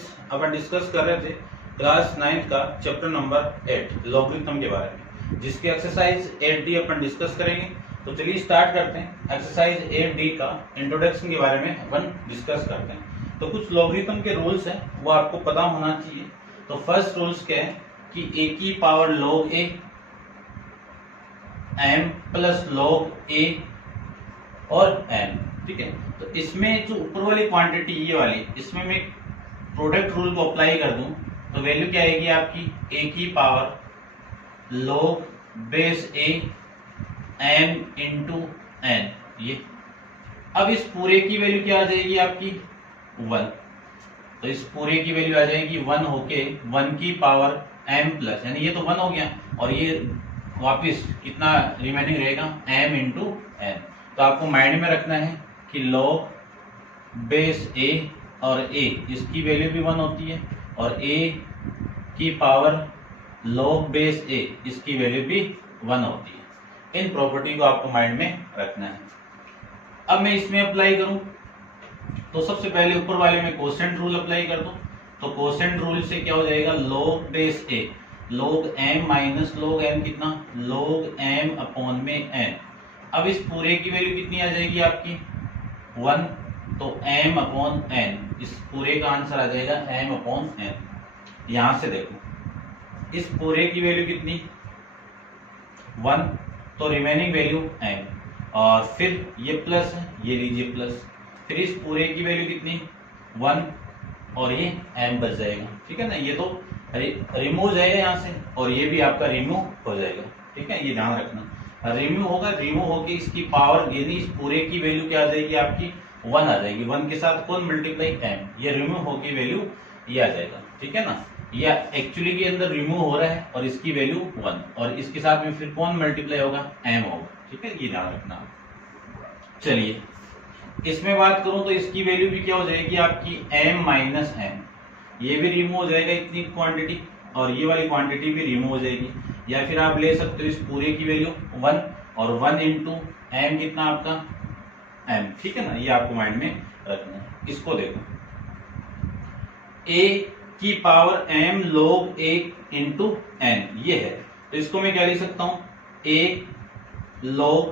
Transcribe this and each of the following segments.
Classes अपन discuss कर रहे थे क्लास 9 का चैप्टर नंबर 8 लॉगरिथम के बारे में, जिसकी एक्सरसाइज 8D अपन डिस्कस करेंगे। तो चलिए स्टार्ट करते हैं। एक्सरसाइज 8D का इंट्रोडक्शन के बारे में अपन डिस्कस करते हैं। तो कुछ लॉगरिथम के रूल्स हैं, वो आपको पता होना चाहिए। तो फर्स्ट रूल्स क्या है कि a की power log a m plus log a और n, ठीक है। तो इसमें जो ऊपर वाली क्वांटिटी ये वाली, इसमें मैं प्रोडक्ट रूल को अप्लाई कर दूं तो वैल्यू क्या आएगी आपकी a की power log base a m into n। ये अब इस पूरे की वैल्यू क्या आ जाएगी आपकी 1। तो इस पूरे की वैल्यू आ जाएगी 1 होके 1 की पावर m प्लस, यानी ये तो 1 हो गया और ये वापिस कितना रिमेनिंग रहेगा m इंटू n। तो आपको माइंड में रखना है कि log बेस a और a इसकी वैल्यू भी 1 होती है और a की पावर log बेस a इसकी वैल्यू भी 1 होती है। इन प्रॉपर्टी को आपको माइंड में रखना है। अब मैं इसमें अप्लाई करूं तो सबसे पहले ऊपर वाले में कोसेंट रूल अप्लाई कर दो। तो कोसेंट रूल से क्या हो जाएगा log base a log m minus log m कितना log m अपॉन में n। अब इस पूरे की वैल्यू कितनी आ जाएगी आपकी 1, तो m अपॉन n, इस पूरे का आंसर आ जाएगा m अपॉन n। यहां से देखो इस पूरे की वैल्यू कितनी 1, तो रिमेनिंग वैल्यू m और फिर ये प्लस है, ये लीजिए प्लस, फिर इस पूरे की वैल्यू कितनी 1 और ये m बच जाएगा, ठीक है ना। ये तो रिमूव हो जाएगा यहाँ से और ये भी आपका रिमूव हो जाएगा, ठीक है। ये ध्यान रखना, रिमूव होगा, रिमूव होके इसकी पावर यानी इस पूरे की वैल्यू क्या आ जाएगी आपकी 1 आ जाएगी। 1 के साथ कौन मल्टीप्लाई m, ये रिमूव होके वैल्यू ये आ जाएगा, ठीक है ना। ये एक्चुअली के अंदर रिमूव हो रहा है और इसकी वैल्यू 1 और इसके साथ में फिर कौन मल्टीप्लाई होगा m होगा, ठीक है। ये ध्यान रखना। चलिए इसमें बात करूं तो इसकी वैल्यू भी क्या हो जाएगी आपकी m माइनस m, ये भी रिमूव हो जाएगा इतनी क्वांटिटी और ये वाली क्वांटिटी भी रिमूव हो जाएगी। या फिर आप ले सकते हो इस पूरे की वैल्यू 1 और 1 इंटू m कितना आपका m, ठीक है ना। ये आपको माइंड में रखना है। इसको देखो a की power m log a into n ये है, तो इसको मैं क्या लिख सकता हूं a log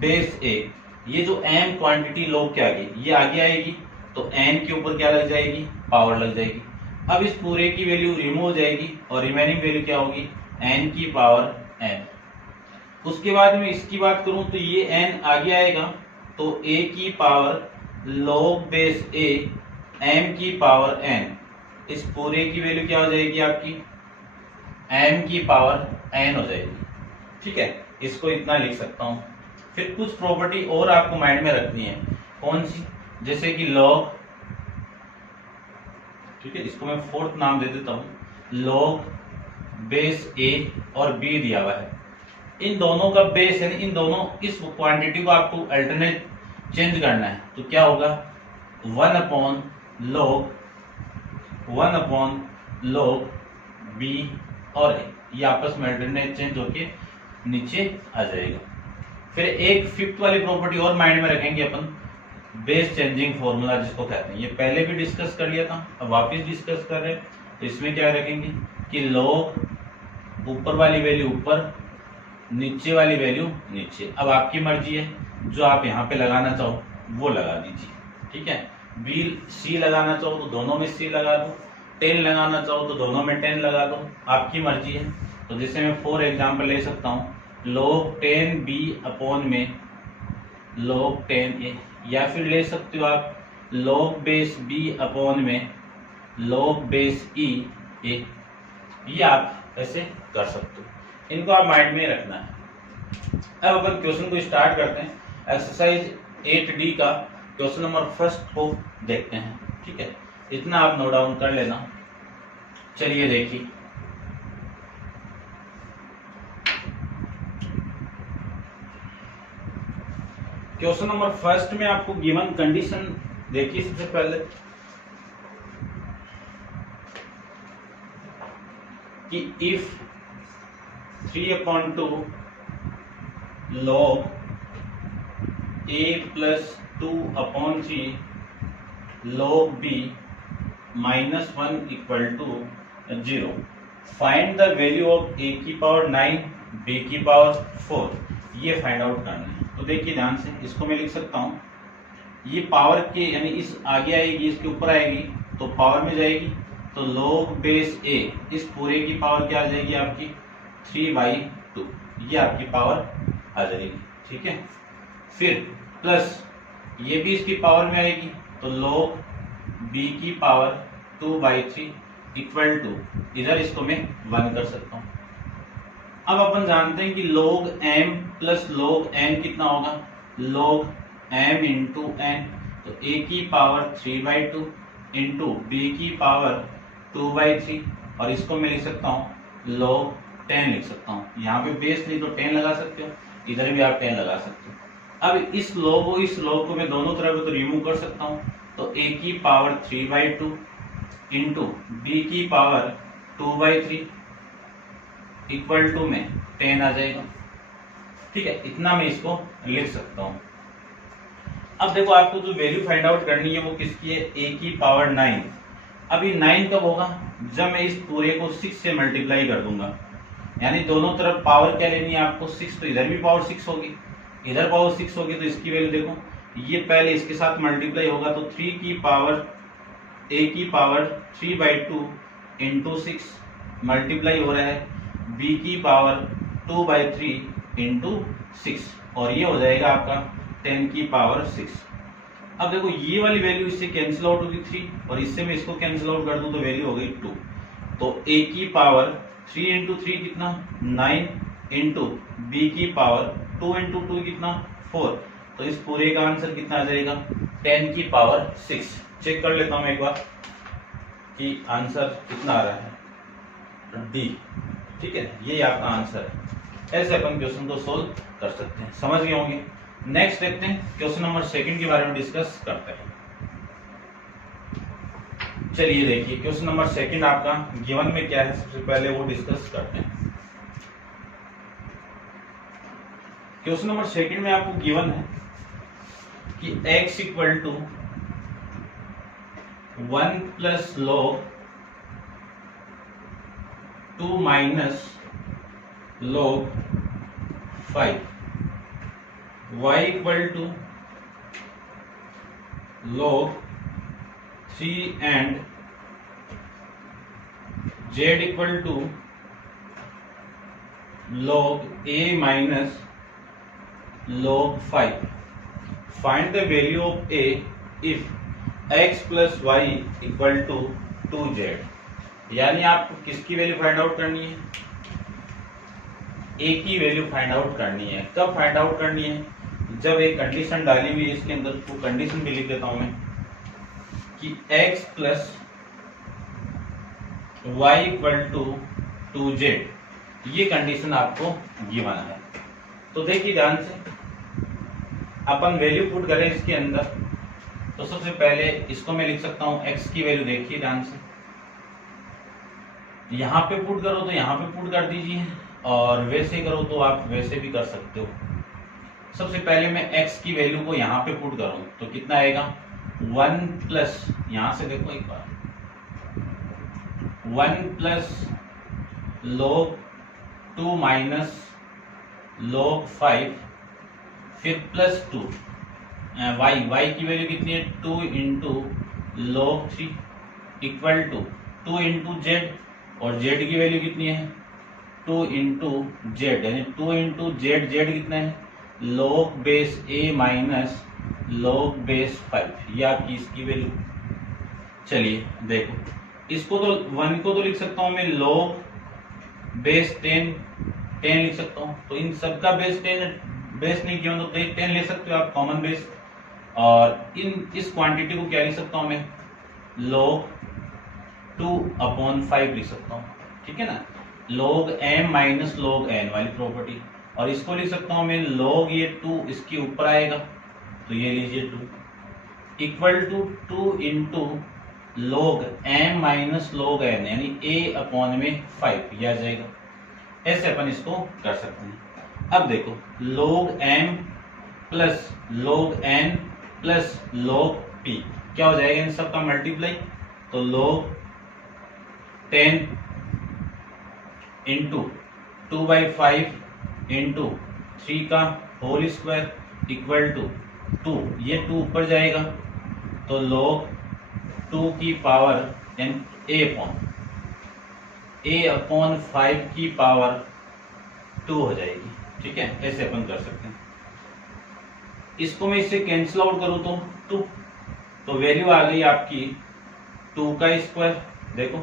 बेस a। ये जो m क्वांटिटी log के आगे ये आगे आएगी तो n के ऊपर क्या लग जाएगी पावर लग जाएगी। अब इस पूरे की वैल्यू रिमूव हो जाएगी और रिमेनिंग वैल्यू क्या होगी n की पावर n। उसके बाद में इसकी बात करूं तो ये n आगे आएगा तो a की power log base a m की पावर n, इस पूरे की वैल्यू क्या हो जाएगी आपकी m की पावर n हो जाएगी, ठीक है। इसको इतना लिख सकता हूं। फिर कुछ प्रॉपर्टी और आपको माइंड में रखनी है, कौन सी, जैसे कि log, ठीक है, इसको मैं फोर्थ नाम दे देता हूं log बेस a और b दिया हुआ है। इन दोनों का बेस है, इन दोनों इस क्वांटिटी को आपको अल्टरनेट चेंज करना है तो क्या होगा 1 अपॉन log b और a, ये आपस में अल्टरनेट चेंज होके नीचे आ जाएगा। फिर एक फिफ्थ वाली प्रॉपर्टी और माइंड में रखेंगे अपन, बेस चेंजिंग फॉर्मूला जिसको कहते हैं। ये पहले भी डिस्कस कर लिया था, अब वापस डिस्कस कर रहे हैं। तो इसमें क्या रखेंगे कि log ऊपर वाली वैल्यू ऊपर, नीचे वाली वैल्यू नीचे। अब आपकी मर्जी है, जो आप यहाँ पे लगाना चाहो वो लगा दीजिए, ठीक है। बी सी लगाना चाहो तो दोनों में सी लगा दो, 10 लगाना चाहो तो दोनों में 10 लगा दो, आपकी मर्जी है। तो जैसे मैं फॉर एग्जाम्पल ले सकता हूँ log 10b अपॉन में log 10a, या फिर ले सकते हो आप log बेस b अपॉन में log बेस e a। ये आप ऐसे कर सकते हो, इनको आप माइंड में रखना है। अब अपन क्वेश्चन को स्टार्ट करते हैं। एक्सरसाइज 8D का क्वेश्चन नंबर फर्स्ट को देखते हैं, ठीक है। इतना आप नोट डाउन कर लेना। चलिए देखिए, क्वेश्चन नंबर फर्स्ट में आपको गिवन कंडीशन देखिए। सबसे पहले कि if 3/2 log a plus 2/3 log b -1 equal to 0। Find the value of a की पावर 9 b की पावर 4, ये फाइंड आउट करना है। तो देखिए ध्यान से, इसको मैं लिख सकता हूँ, ये पावर के यानी इस आगे आएगी, इसके ऊपर आएगी तो पावर में जाएगी, तो log बेस a, इस पूरे की पावर क्या आ जाएगी आपकी 3/2, ये आपकी पावर आ जाएगी। ठीक है, फिर प्लस ये भी इसकी पावर में आएगी, तो log b की पावर 2/3 इक्वल टू, इधर इसको मैं 1 कर सकता हूँ। अब अपन जानते हैं कि log m plus log n कितना होगा, log m इंटू n, तो a की पावर 3/2 इंटू b की पावर 2/3, और इसको मैं लिख सकता हूँ log 10 लिख सकता हूँ। यहाँ पे बेस नहीं तो 10 लगा सकते हो, इधर भी आप 10 लगा सकते हो। अब इस log को मैं दोनों तरफ तो रिमूव कर सकता हूँ, तो a की पावर 3/2 इंटू b की पावर 2/3 इक्वल टू में 10 आ जाएगा। ठीक है, इतना मैं इसको लिख सकता हूँ। अब देखो, आपको जो वैल्यू फाइंड आउट करनी है वो किसकी है, a की पावर 9। अब ये 9 कब होगा, जब मैं इस पूरे को 6 से मल्टीप्लाई कर दूंगा, यानी दोनों तरफ पावर क्या लेनी है आपको 6, तो इधर भी पावर 6 होगी, इधर पावर 6 होगी, तो इसकी वैल्यू देखो, ये पहले इसके साथ मल्टीप्लाई होगा, तो 3 की पावर a की पावर 3/2 इंटू 6 मल्टीप्लाई हो रहा है b की पावर 2/3 इंटू 6, और ये हो जाएगा आपका 10 की पावर 6। अब देखो, ये वाली वैल्यू इससे कैंसिल आउट होगी 3, और इससे मैं इसको कैंसिल आउट कर दूं तो वैल्यू हो गई 2, तो a की पावर 3 इंटू 3 कितना 9 इंटू b की पावर 2 इंटू 2 कितना 4, तो इस पूरे का आंसर कितना आ जाएगा 10 की पावर 6। चेक कर लेता हूं एक बार कि आंसर कितना आ रहा है, डी। ठीक है, ये आपका आंसर है। ऐसे अपन क्वेश्चन को सोल्व कर सकते हैं, समझ गए होंगे। नेक्स्ट देखते हैं, क्वेश्चन नंबर 2 के बारे में डिस्कस करते हैं। चलिए देखिए, क्वेश्चन नंबर 2 आपका गिवन में क्या है, सबसे पहले वो डिस्कस करते हैं। क्वेश्चन नंबर 2 में आपको गिवन है कि x equal to 1 plus log 2 minus log 5, y equal to log 3 and z equal to log a minus log 5। Find the value of a if x plus Y equal to 2z। यानी आपको किसकी value find out करनी है, a की value find out करनी है। कब find out करनी है, जब एक कंडीशन डाली हुई है इसके अंदर, तो कंडीशन भी लिख देता हूं मैं कि x plus Y equal to 2z, ये कंडीशन आपको गिवन है। तो देखिए ध्यान से, अपन वैल्यू पुट करें इसके अंदर, तो सबसे पहले इसको मैं लिख सकता हूं x की वैल्यू, देखिए ध्यान से, यहां पे पुट करो तो यहां पे पुट कर दीजिए, और वैसे करो तो आप वैसे भी कर सकते हो। सबसे पहले मैं x की वैल्यू को यहां पे पुट करूं तो कितना आएगा 1 प्लस, यहां से देखो एक बार, 1 प्लस log 2 माइनस log 5, फिर प्लस 2 y की वैल्यू कितनी है 2 into log 3 equal to 2 into Z, और z की वैल्यू कितनी है 2 इंटू जेड, यानी 2 इंटू जेड, जेड कितना है log base a minus log base 5, ये आपकी इसकी वैल्यू। चलिए देखो, इसको तो 1 को तो लिख सकता हूं मैं log बेस 10 लिख सकता हूं, तो इन सबका बेस 10, बेस नहीं किया तो 10 ले सकते हो आप कॉमन बेस, और इस क्वांटिटी को क्या लिख सकता हूं मैं log 2/5 लिख सकता हूं। ठीक है ना, log m minus log n वाली प्रॉपर्टी, और इसको लिख सकता हूं मैं log ये 2 इसके ऊपर आएगा, तो ये लीजिए 2 equal to 2 into log m minus log n, यानी a/5 ये आ जाएगा। ऐसे अपन इसको कर सकते हैं। अब देखो, log m plus log n plus log p क्या हो जाएगा, इन सब का मल्टीप्लाई, तो log 10 इंटू 2/5 इंटू 3 का होल स्क्वायर इक्वल टू 2, ये 2 ऊपर जाएगा तो log 2 की पावर a अपॉन 5 की पावर 2 हो जाएगी। ठीक है, ऐसे अपन कर सकते हैं। इसको मैं इससे कैंसिल आउट करूं तो 2, तो वैल्यू आ गई आपकी 2 का स्क्वायर। देखो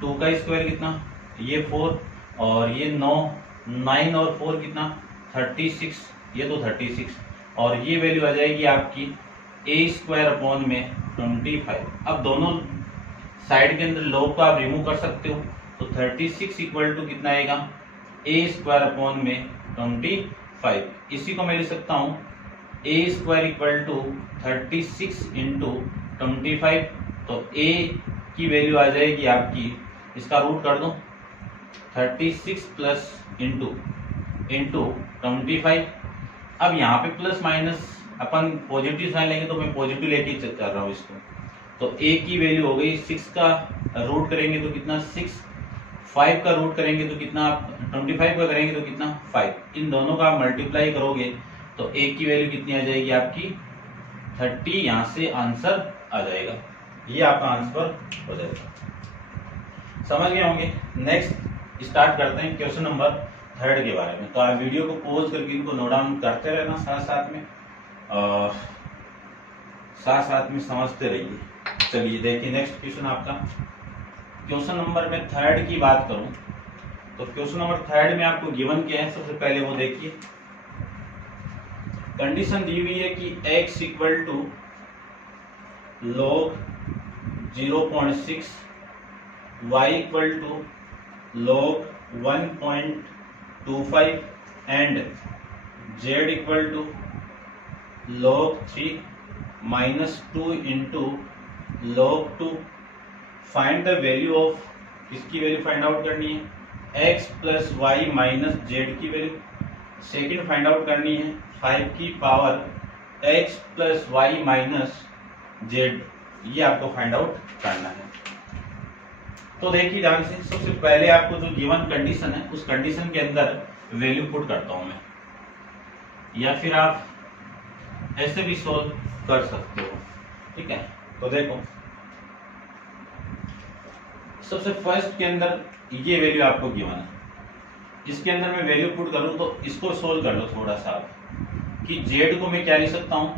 2 का स्क्वायर कितना, ये 4 और ये 9 और 4 कितना 36, ये तो 36 और ये वैल्यू आ जाएगी आपकी a स्क्वायर अपॉन में 25। अब दोनों साइड के अंदर log को आप रिमूव कर सकते हो तो 36 इक्वल टू कितना आएगा a स्क्वायर अपॉन में 25। इसी को मैं लिख सकता हूँ a square equal to 36 into 25, तो a की वैल्यू आ जाएगी आपकी, इसका रूट कर दो 36 प्लस इंटू 25। अब यहाँ पे प्लस माइनस अपन पॉजिटिव साइन लेंगे तो मैं पॉजिटिव लेके कर रहा हूँ इसको, तो a की वैल्यू हो गई 6 का रूट करेंगे तो कितना 6, 5 का रूट करेंगे तो कितना, 25 का करेंगे तो कितना 5। इन दोनों का मल्टीप्लाई करोगे तो a की वैल्यू कितनी आ जाएगी आपकी 30, यहाँ से आंसर आ जाएगा, ये आपका आंसर हो जाएगा। समझ गए होंगे। नेक्स्ट स्टार्ट करते हैं क्वेश्चन नंबर 3 के बारे में। तो आप वीडियो को पॉज करके इनको नोट डाउन करते रहना साथ साथ में और साथ साथ में समझते रहिए। चलिए देखिए नेक्स्ट क्वेश्चन आपका, क्वेश्चन नंबर में 3 की बात करूं तो क्वेश्चन नंबर 3 में आपको गिवन क्या है, सबसे पहले वो देखिए। कंडीशन दी हुई है कि x equal to log 0.6, y equal to log 1.25 and z equal to log 3 minus 2 into log 2। Find the value of, इसकी वैल्यू फाइंड आउट करनी है x plus Y minus Z की वैल्यू। सेकेंड फाइंड आउट करनी है 5 की power x plus Y minus Z, ये आपको find out करना है। तो देखिए ध्यान से, सबसे पहले आपको जो गिवन कंडीशन है उस कंडीशन के अंदर वैल्यू पुट करता हूं मैं, या फिर आप ऐसे भी सोल्व कर सकते हो। ठीक है, तो देखो सबसे फर्स्ट के अंदर ये वैल्यू आपको गिवन है, इसके अंदर मैं वैल्यू पुट करूं तो इसको सोल्व कर लो थोड़ा सा कि z को मैं क्या लिख सकता हूं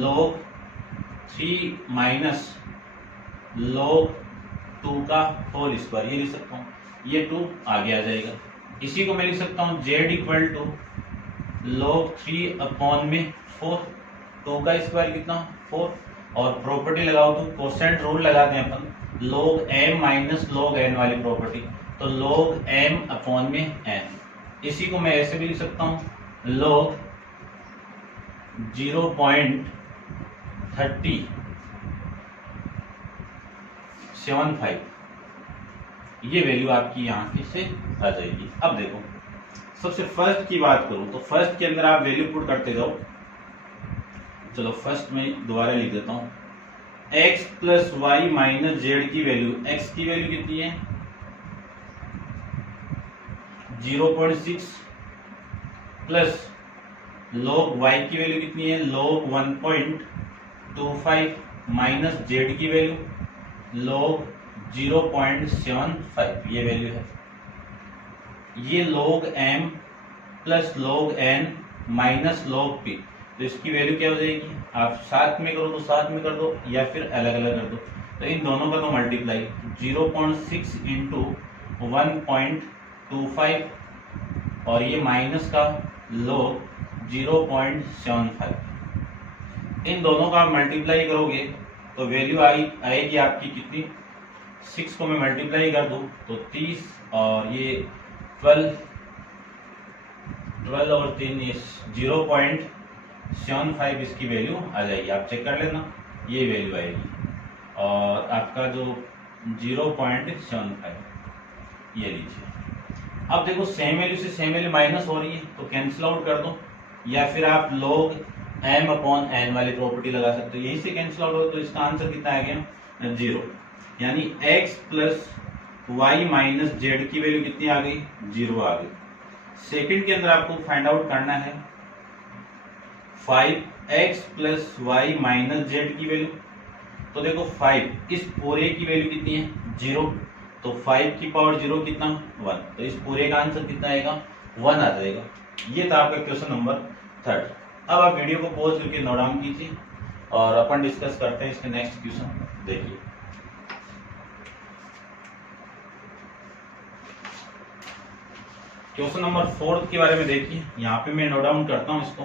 log 3 माइनस log 2 का होल स्क्वायर, ये लिख सकता हूँ, ये 2 आगे आ जाएगा। इसी को मैं लिख सकता हूँ z equal to log 3 upon में 4, 2 का स्क्वायर कितना 4, और प्रॉपर्टी लगाओ तो कोसेंट रूल लगाते हैं अपन, log m minus log n वाली प्रॉपर्टी, तो log m अपॉन में n। इसी को मैं ऐसे भी लिख सकता हूँ log 0.3075, ये वैल्यू आपकी यहाँ से आ जाएगी। अब देखो सबसे फर्स्ट की बात करूं तो फर्स्ट के अंदर आप वैल्यू पुट करते जाओ। चलो फर्स्ट में दोबारा लिख देता हूं, x plus Y minus Z की वैल्यू, x की वैल्यू कितनी है 0.6 प्लस log y की वैल्यू कितनी है log 1.25 माइनस जेड की वैल्यू log 0.75, ये वैल्यू है। ये log m plus log n minus log p, तो इसकी वैल्यू क्या हो जाएगी, आप साथ में करो तो साथ में कर दो या फिर अलग अलग कर दो, तो इन दोनों का तो मल्टीप्लाई 0.6 इंटू 1.25 और ये माइनस का log 0.75, इन दोनों का मल्टीप्लाई करोगे तो वैल्यू आएगी आपकी कितनी, 6 को मैं मल्टीप्लाई कर दूं तो 30 और ये 12 और 3 0.75 इसकी वैल्यू आ जाएगी। आप चेक कर लेना, ये वैल्यू आएगी और आपका जो 0.75 ये लीजिए। अब देखो सेम वैल्यू से सेम वैल्यू माइनस हो रही है तो कैंसिल आउट कर दो, या फिर आप log m अपॉन n वाली प्रॉपर्टी लगा सकते हो, यही से कैंसिल आउट हो तो इसका आंसर कितना आ गया 0, यानी x plus Y minus Z की वैल्यू कितनी आ गई? 0 आ गई। सेकंड के अंदर आपको फाइंड आउट करना है 5x plus Y minus Z की वैल्यू। तो देखो 5, इस पूरे की वैल्यू कितनी है? 0, तो 5 की पावर 0 कितना? 1, तो इस पूरे का आंसर कितना आएगा? 1 आ जाएगा। ये था आपका क्वेश्चन नंबर 3। अब आप वीडियो को पॉज करके नोट डाउन कीजिए और अपन डिस्कस करते हैं इसके नेक्स्ट क्वेश्चन। देखिए क्वेश्चन नंबर 4 के बारे में देखिए, यहाँ पे मैं नोट डाउन करता हूँ इसको।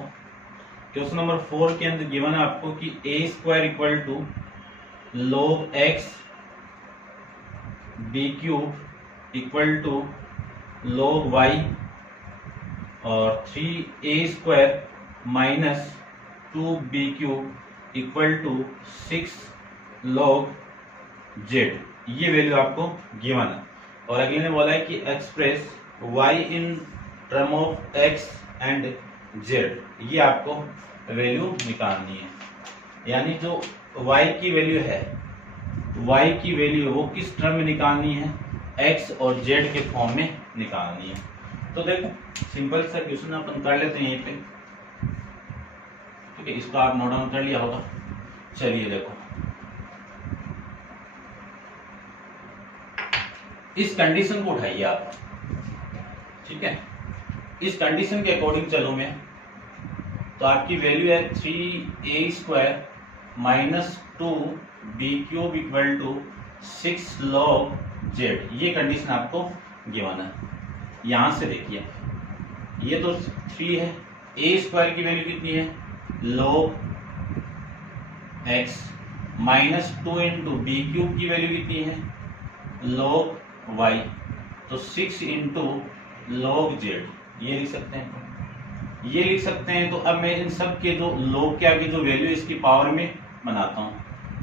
क्वेश्चन नंबर 4 के अंदर गिवन है आपको कि a square equal to log x b cube equal to log y और 3a square minus 2b cube equal to 6 log z, ये वैल्यू आपको गिवन है। और अगले ने बोला है कि express y in term of x and z, ये आपको वैल्यू निकालनी है। यानी जो y की वैल्यू है, y की वैल्यू वो किस टर्म में निकालनी है? x और z के फॉर्म में निकालनी है। तो देखो सिंपल सा क्वेश्चन अपन कर लेते हैं यहीं पे, ठीक है। इसको आप नोट डाउन कर लिया होगा। चलिए देखो, इस कंडीशन को उठाइए आप, ठीक है। इस कंडीशन के अकॉर्डिंग चलो मैं, तो आपकी वैल्यू है 3a square minus 2b cube equal to 6 log z, ये कंडीशन आपको गिवन है। यहां से देखिए, ये तो 3 है, a स्क्वायर की वैल्यू कितनी है? log x minus 2 into b cube की वैल्यू कितनी है? log y, तो 6 इंटू log z, ये लिख सकते हैं, ये लिख सकते हैं। तो अब मैं इन सब के जो log के आगे जो वैल्यू इसकी पावर में बनाता हूं,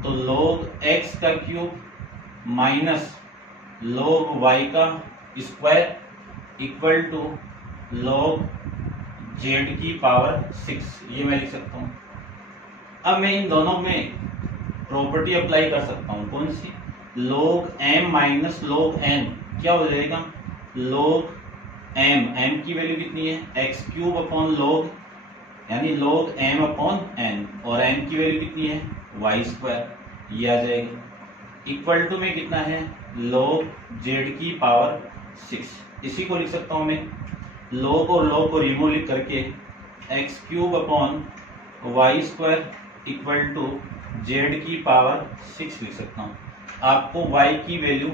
तो log x का क्यूब माइनस log y का square equal to log z की पावर 6, ये मैं लिख सकता हूं। अब मैं इन दोनों में प्रॉपर्टी अप्लाई कर सकता हूं, कौन सी? log m minus log n, क्या हो जाएगा? log m की वैल्यू कितनी है? x क्यूब अपॉन log, यानी log m अपॉन n, और m की वैल्यू कितनी है? y स्क्वायर, ये आ जाएगा। इक्वल टू में कितना है? log z की पावर 6। इसी को लिख सकता हूं मैं, log और log को रिमूव लिख करके x cube upon y square equal to z की पावर 6 लिख सकता हूं। आपको y की वैल्यू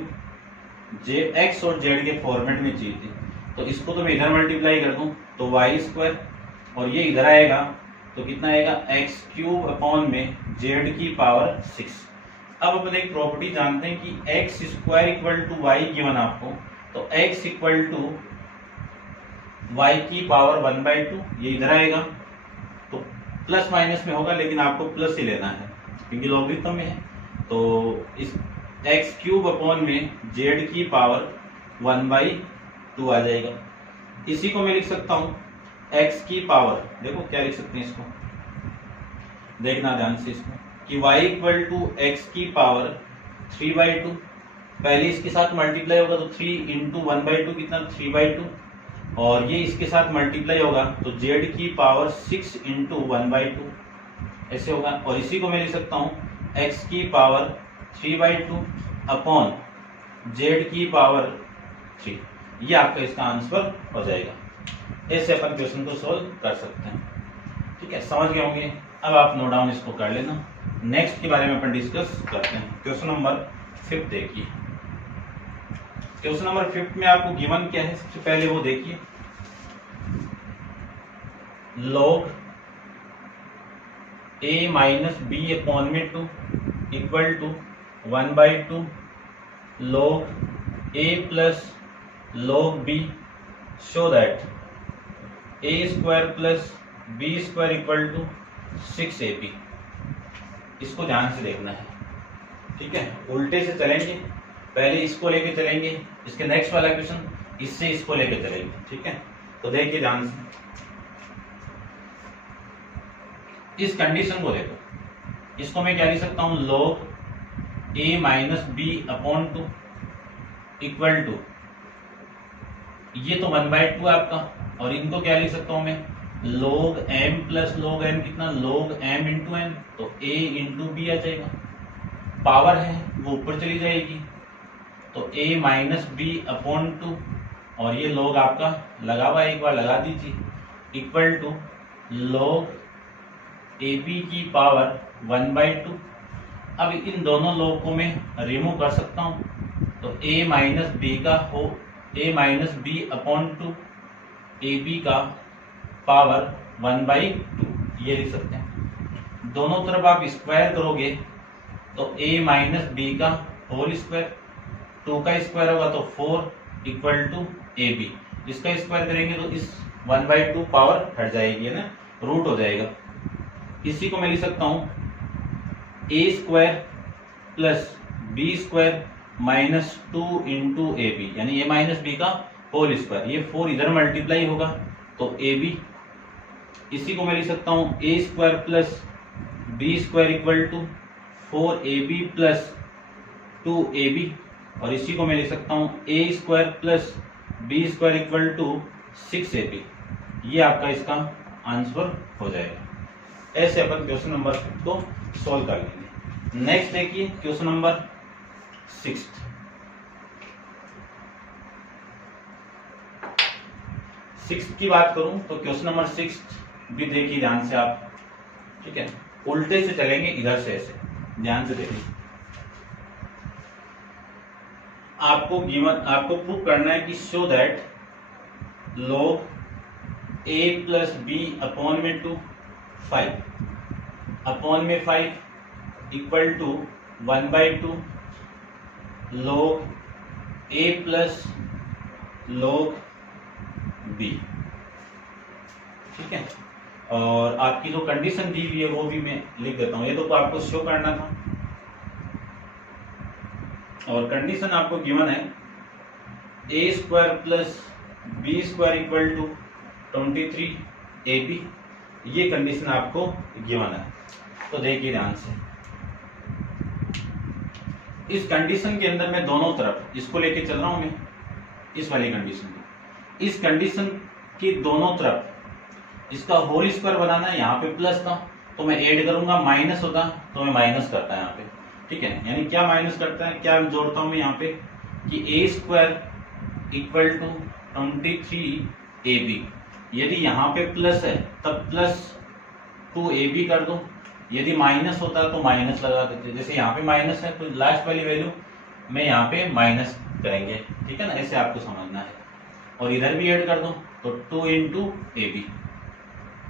x और z के फॉर्मेट में चाहिए थी, तो इसको तो मैं इधर मल्टीप्लाई कर दूं, तो y स्क्वायर, और ये इधर आएगा तो कितना आएगा? x क्यूब अपॉन में z की पावर 6। अब अपन एक प्रॉपर्टी जानते हैं कि x square equal to y given आपको, तो x इक्वल टू y की पावर 1/2, ये इधर आएगा तो प्लस माइनस में होगा, लेकिन आपको प्लस ही लेना है क्योंकि लॉगरिथम में है। तो इस x क्यूब अपॉन में z की पावर 1/2 आ जाएगा। इसी को मैं लिख सकता हूं x की पावर, देखो क्या लिख सकते हैं इसको, देखना ध्यान से इसको, कि y इक्वल टू x की पावर 3/2, पहले इसके साथ मल्टीप्लाई होगा तो 3 इंटू 1/2 कितना? 3/2, और ये इसके साथ मल्टीप्लाई होगा तो z की पावर 6 इंटू 1/2 ऐसे होगा। और इसी को मैं लिख सकता हूँ x की पावर 3/2 अपॉन z की पावर 3, ये आपका इसका आंसर हो जाएगा। ऐसे अपन क्वेश्चन को सोल्व कर सकते हैं, ठीक है। समझ गए होंगे। अब आप नोट डाउन इसको कर लेना। नेक्स्ट के बारे में अपन डिस्कस करते हैं। क्वेश्चन नंबर 5 देखिए। क्वेश्चन नंबर 5 में आपको गिवन क्या है? सबसे पहले वो देखिए, log a minus b upon में 2 equal to 1/2 log a plus log b, show that a स्क्वायर plus b square equal to 6ab। इसको ध्यान से देखना है, ठीक है। उल्टे से चलेंगे, पहले इसको लेके चलेंगे, इसके नेक्स्ट वाला क्वेश्चन इससे इसको लेके चलेंगे, ठीक है। तो देखिए ध्यान से, इस कंडीशन को देखो, इसको मैं क्या लिख सकता हूं? log a minus b upon two equal to, ये तो 1/2 आपका, और इनको क्या लिख सकता हूं मैं, log m plus log n, कितना log m इंटू n, तो a इंटू बी आ जाएगा। पावर है वो ऊपर चली जाएगी, तो a minus b upon two, और ये log आपका लगा हुआ है, एक बार लगा दीजिए, इक्वल टू log ab की पावर 1/2। अब इन दोनों log को मैं रिमूव कर सकता हूं, तो a माइनस बी का हो a minus b upon two a b का पावर 1/2 ये लिख सकते हैं। दोनों तरफ आप स्क्वायर करोगे तो a माइनस बी का होल स्क्वायर, 2 का स्क्वायर होगा तो 4 इक्वल टू ए बी, इसका स्क्वायर करेंगे तो इस 1/2 पावर हट जाएगी, है ना, रूट हो जाएगा। इसी को मैं लिख सकता हूं a square plus b square minus 2 into a b, यानी ए माइनस बी का होल स्क्वायर, ये 4 इधर मल्टीप्लाई होगा तो ए बी। इसी को मैं लिख सकता हूं a square plus b square equal to 4ab plus 2ab, और इसी को मैं लिख सकता हूं a square plus b square equal to 6ab। ये आपका इसका आंसर हो जाएगा। ऐसे अपन क्वेश्चन नंबर को सॉल्व कर लेंगे। नेक्स्ट देखिए क्वेश्चन नंबर 6। की बात करूं तो क्वेश्चन नंबर 6 भी देखिए ध्यान से आप, ठीक है, उल्टे से चलेंगे, इधर से ऐसे ध्यान से देखिए। आपको प्रूव करना है कि show that log a plus b upon में 2 5 अपॉन में 5 equal to 1/2 log a plus log b, ठीक है। और आपकी जो कंडीशन दी हुई है वो भी मैं लिख देता हूं, ये तो आपको शो करना था। और कंडीशन आपको गिवन है a square plus b square equal to 23ab, ये कंडीशन आपको गिवन है। तो देखिए ध्यान से, इस कंडीशन के अंदर मैं दोनों तरफ इसको लेके चल रहा हूं, मैं इस वाली कंडीशन को, इस कंडीशन की दोनों तरफ इसका होल स्क्वायर बनाना है। यहाँ पे प्लस था तो मैं ऐड करूंगा, माइनस होता तो मैं माइनस करता है यहाँ पे, ठीक है। यानी क्या माइनस करता है, क्या जोड़ता हूं मैं यहाँ पे कि ए स्क्वायर इक्वल टू 23ab, यदि यहाँ पे प्लस है तब प्लस 2ab कर दो, यदि माइनस होता है तो माइनस लगा देते। जैसे यहाँ पे माइनस है तो लास्ट वाली वैल्यू में यहाँ पे माइनस करेंगे, ठीक है ना, ऐसे आपको समझना है। और इधर भी ऐड कर दो तो 2 इंटू ए बी।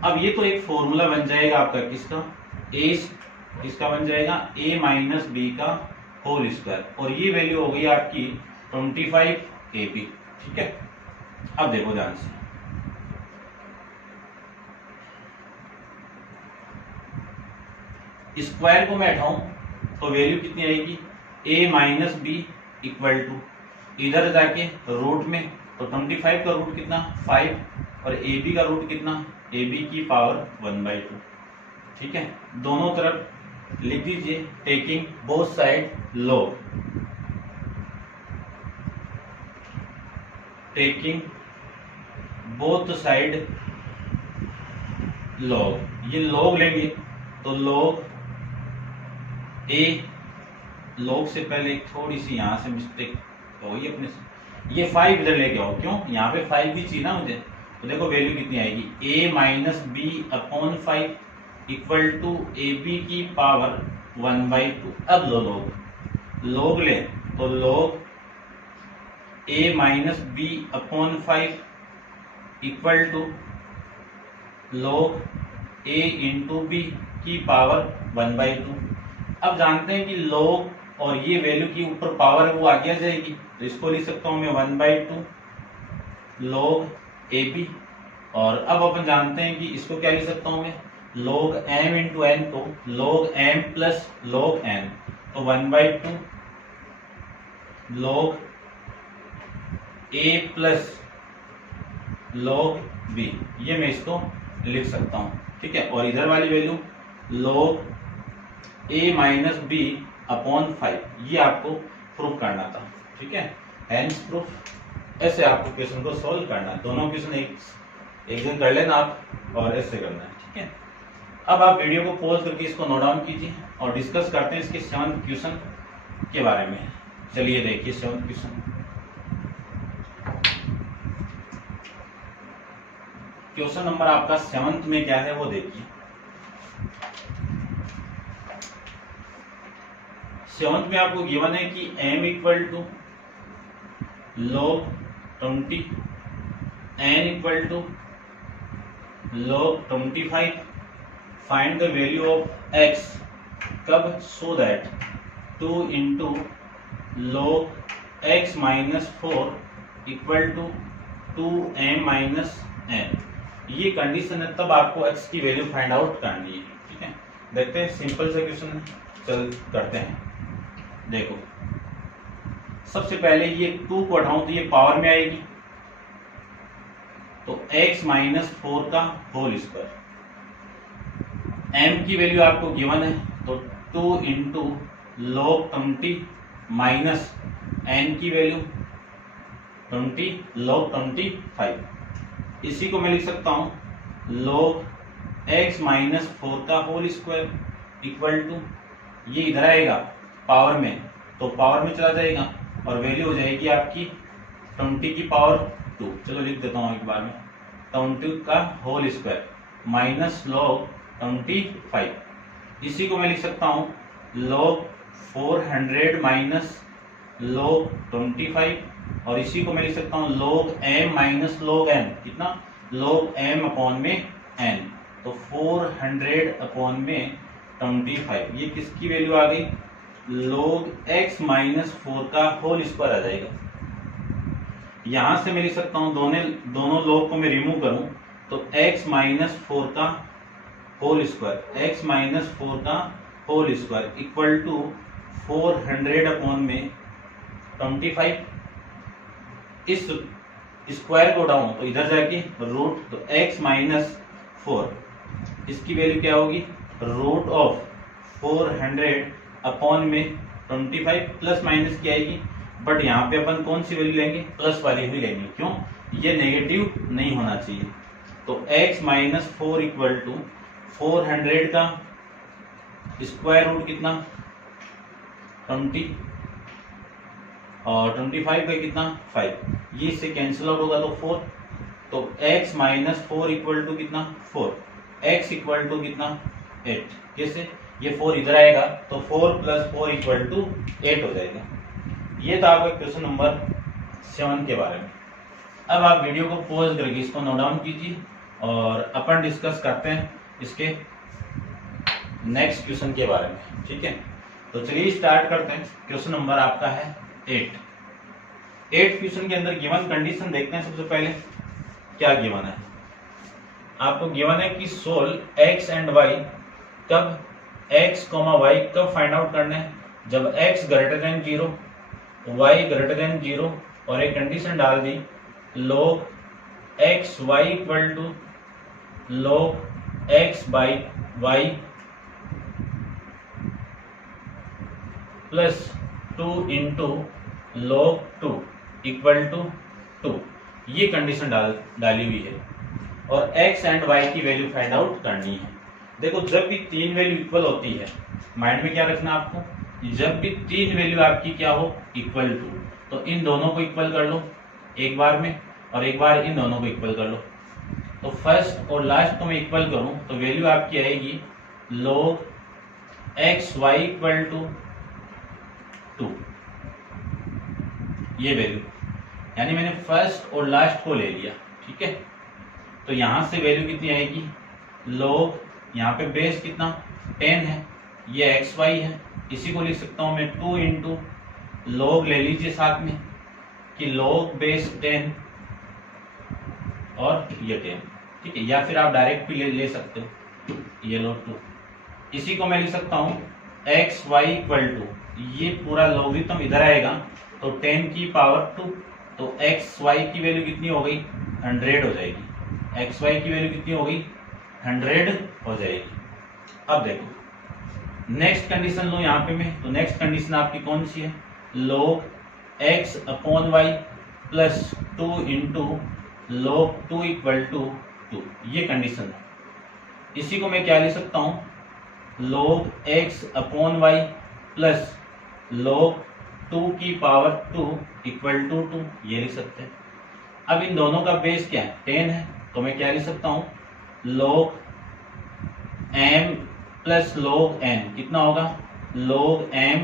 अब ये तो एक फॉर्मूला बन जाएगा आपका किसका, इसका बन जाएगा a माइनस बी का होल स्क्वायर, और ये वैल्यू हो गई आपकी 25ab, ठीक है। अब देखो ध्यान से, स्क्वायर को मैं हटाऊं तो वैल्यू कितनी आएगी, a minus b equal to, इधर जाके रूट में तो 25 का रूट कितना 5, और ए बी का रूट कितना, ए बी की पावर 1/2, ठीक है। दोनों तरफ लिख दीजिए taking both side log, taking both side log, ये log लेंगे तो log a, log से पहले थोड़ी सी यहां से मिस्टेक होगी अपने से, ये 5 इधर लेके आओ, क्यों यहाँ पे 5 भी चाहिए ना मुझे। तो देखो वैल्यू कितनी आएगी, a minus b upon 5 equal to a b की पावर 1/2। अब लो log ले तो log a minus b upon 5 equal to log a into b की पावर 1/2। अब जानते हैं कि log और ये वैल्यू की ऊपर पावर है वो आगे आ जाएगी, तो इसको लिख सकता हूं मैं 1/2 log ab। और अब अपन जानते हैं कि इसको क्या लिख सकता हूं मैं, log m इंटू n, तो log m plus log n, तो 1/2 log a plus log b, ये मैं इसको लिख सकता हूं, ठीक है। और इधर वाली value log a minus b upon 5, ये आपको प्रूफ करना था, ठीक है। Hence proof. ऐसे आपको क्वेश्चन को सॉल्व करना है, दोनों क्वेश्चन एक दिन कर लेना आप और ऐसे करना है, ठीक है। अब आप वीडियो को पॉज करके इसको नोट डाउन कीजिए और डिस्कस करते हैं इसके 7th क्वेश्चन के बारे में। चलिए देखिए 7th क्वेश्चन। क्वेश्चन नंबर आपका 7th में क्या है वो देखिए। 7th में आपको गिवन है कि m equal to log 20, n equal to log 25, find the value of x कब, so that 2 into log x minus 4 equal to 2m minus n। ये कंडीशन है, तब आपको x की वैल्यू फाइंड आउट करनी है, ठीक है। देखते हैं, सिंपल सा क्वेश्चन है, चल करते हैं। देखो सबसे पहले ये 2 को हटाऊं तो ये पावर में आएगी, तो x माइनस 4 का होल स्क्वायर। m की वैल्यू आपको गिवन है, तो 2 इंटू log 20 माइनस n की वैल्यू 20 log 25। इसी को मैं लिख सकता हूं log x माइनस 4 का होल स्क्वायर इक्वल टू, ये इधर आएगा पावर में, तो पावर में चला जाएगा और वैल्यू हो जाएगी आपकी 20 की पावर 2। चलो लिख देता हूं एक बार में, 20 का होल स्क्वायर माइनस log 25। इसी को मैं लिख सकता हूं log 400 माइनस log 25, और इसी को मैं लिख सकता हूं log m minus log n, कितना, log m अपॉन में n, तो 400 अपॉन में 25। ये किसकी वैल्यू आ गई, log x माइनस 4 का होल स्क्वायर आ जाएगा। यहां से मैं लिख सकता हूं दोनों log को मैं रिमूव करूं तो x माइनस 4 का होल स्क्वायर, x माइनस 4 का whole square equal to 400 upon में 25। इस स्क्वायर को उठाऊं तो इधर जाके रूट, तो x माइनस 4, इसकी वैल्यू क्या होगी, रूट ऑफ 400 अपॉन में 25, प्लस माइनस की आएगी, बट यहाँ पे अपन कौन सी वैल्यू लेंगे, प्लस वाली ही लेंगे, क्यों, ये नेगेटिव नहीं होना चाहिए। तो x माइनस 4 इक्वल टू 400 का स्क्वायर रूट कितना 20 और 25 का कितना 5, ये इससे कैंसिल आउट होगा तो 4, तो x माइनस 4 इक्वल टू कितना 4, x इक्वल टू कितना 8। कैसे, ये 4 इधर आएगा तो 4 प्लस 4 इक्वल टू 8 हो जाएगा। ये था आपका क्वेश्चन नंबर 7 के बारे में। अब आप वीडियो को पॉज करके इसको नोट डाउन कीजिए और अपन डिस्कस करते हैं इसके नेक्स्ट क्वेश्चन के बारे में, ठीक है। तो चलिए स्टार्ट करते हैं। क्वेश्चन नंबर आपका है 8 क्वेश्चन के अंदर गिवन कंडीशन देखते हैं। सबसे पहले क्या गिवन है, आपको गिवन है कि सोल्व x एंड y कब, x, y कब फाइंड आउट करना है, जब x greater than 0, y greater than 0, और एक कंडीशन डाल दी log x y equal to log x by y plus 2 into log 2 equal to 2। ये कंडीशन डाली हुई है और x एंड y की वैल्यू फाइंड आउट करनी है। देखो जब भी 3 वैल्यू इक्वल होती है, माइंड में क्या रखना आपको, जब भी 3 वैल्यू आपकी क्या हो, इक्वल टू, तो इन दोनों को इक्वल कर लो एक बार में और एक बार इन दोनों को इक्वल कर लो। तो फर्स्ट और लास्ट को मैं इक्वल करूं तो वैल्यू आपकी आएगी log x y equal to 2, ये वैल्यू, यानी मैंने फर्स्ट और लास्ट को ले लिया, ठीक है। तो यहां से वैल्यू कितनी आएगी, log, यहाँ पे बेस कितना 10 है, ये एक्स वाई है, इसी को लिख सकता हूं मैं 2 इंटू log ले लीजिए साथ में कि log बेस 10 और ये 10, ठीक है, या फिर आप डायरेक्ट भी ले सकते हो, ये लो 2। इसी को मैं लिख सकता हूं एक्स वाई इक्वल टू, ये पूरा लॉगरिथम इधर आएगा तो 10 की पावर 2, तो एक्स वाई की वैल्यू कितनी हो गई 100 हो जाएगी, एक्स वाई की वैल्यू कितनी हो गई 100 हो जाएगी। अब देखो नेक्स्ट कंडीशन लो यहाँ पे मैं, तो नेक्स्ट कंडीशन आपकी कौन सी है, log x upon y plus 2 into log 2 equal to 2, ये कंडीशन है। इसी को मैं क्या लिख सकता हूँ, log x upon y plus log 2 की पावर 2 इक्वल टू 2, ये लिख सकते हैं। अब इन दोनों का बेस क्या है, 10 है, तो मैं क्या लिख सकता हूँ, log m plus log n कितना होगा, log m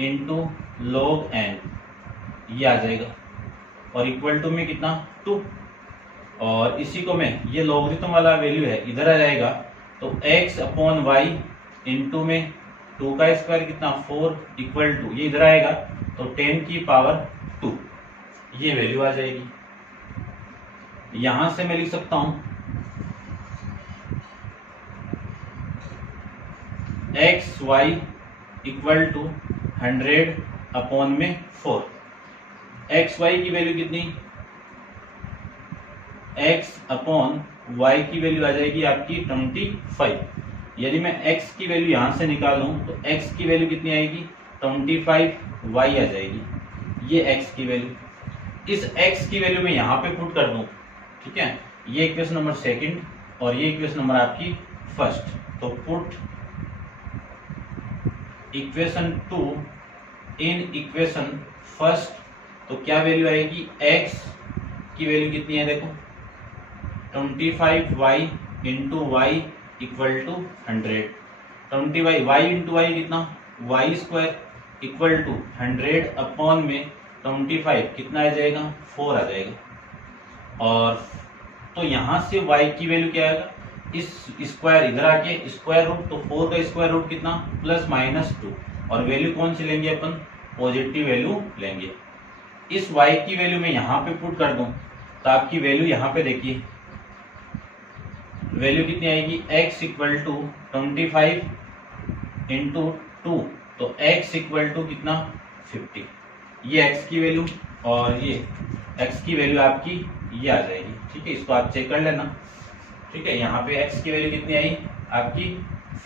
into log n, ये आ जाएगा, और इक्वल टू में कितना 2, और इसी को मैं, ये लॉगरिथम वाला वैल्यू है इधर आ जाएगा, तो x अपॉन वाई इंटू में 2 का स्क्वायर कितना 4 इक्वल टू, ये इधर आएगा तो 10 की पावर 2, ये वैल्यू आ जाएगी। यहां से मैं लिख सकता हूं x y equal to 100 upon में 4, एक्स वाई की वैल्यू कितनी, एक्स अपॉन वाई की वैल्यू आ जाएगी आपकी 25। यदि मैं x की वैल्यू यहां से निकालूं तो x की वैल्यू कितनी आएगी 25, y आ जाएगी, ये x की वैल्यू। इस x की वैल्यू मैं यहां पे पुट कर दूं, ठीक है, ये इक्वेशन नंबर सेकंड और ये इक्वेशन नंबर आपकी फर्स्ट, तो put equation 2 in equation first, तो क्या वैल्यू आएगी, x की वैल्यू कितनी है देखो 25y into y equal to 100, 20y, y into y कितना y square equal to 100 upon में 25 कितना आ जाएगा 4 आ जाएगा। और तो यहां से y की वैल्यू क्या आएगा, इस स्क्वायर इधर आके स्क्वायर रूट, तो 4 का स्क्वायर रूट कितना प्लस माइनस 2, और वैल्यू कौन सी लेंगे अपन, पॉजिटिव वैल्यू लेंगे। इस y की वैल्यू मैं यहाँ पे पुट कर दूं तो आपकी वैल्यू यहाँ पे देखिए, वैल्यू कितनी आएगी, x इक्वल टू 25 इंटू 2, तो x इक्वल टू कितना 50, ये x की वैल्यू और ये x की वैल्यू आपकी ये आ जाएगी, ठीक है, इसको आप चेक कर लेना, ठीक है। यहाँ पे x की वैल्यू कितनी आई आपकी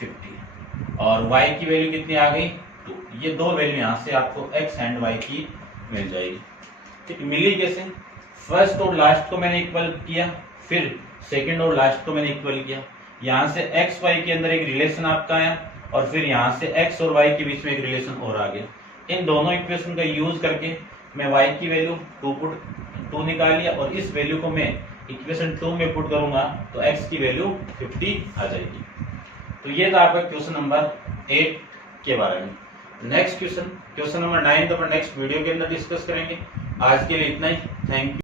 50 और y की वैल्यू कितनी आ गई 2, ये दो वैल्यू यहाँ से आपको x एंड y की मिल जाएगी, ठीक। मिली कैसे, फर्स्ट और लास्ट को मैंने इक्वल किया, फिर सेकंड और लास्ट को मैंने इक्वल किया, यहाँ से एक्स वाई के अंदर एक रिलेशन आपका आया और फिर यहाँ से एक्स और वाई के बीच में एक रिलेशन और आ गया। इन दोनों इक्वेशन का यूज करके मैं वाई की वैल्यू 2 निकाल लिया और इस वैल्यू को मैं इक्वेशन 2 में पुट करूंगा तो एक्स की वैल्यू 50 आ जाएगी। तो ये था आपका क्वेश्चन नंबर 8 के बारे में। नेक्स्ट क्वेश्चन नंबर 9 तो अपन नेक्स्ट वीडियो के अंदर डिस्कस करेंगे। आज के लिए इतना ही, थैंक यू।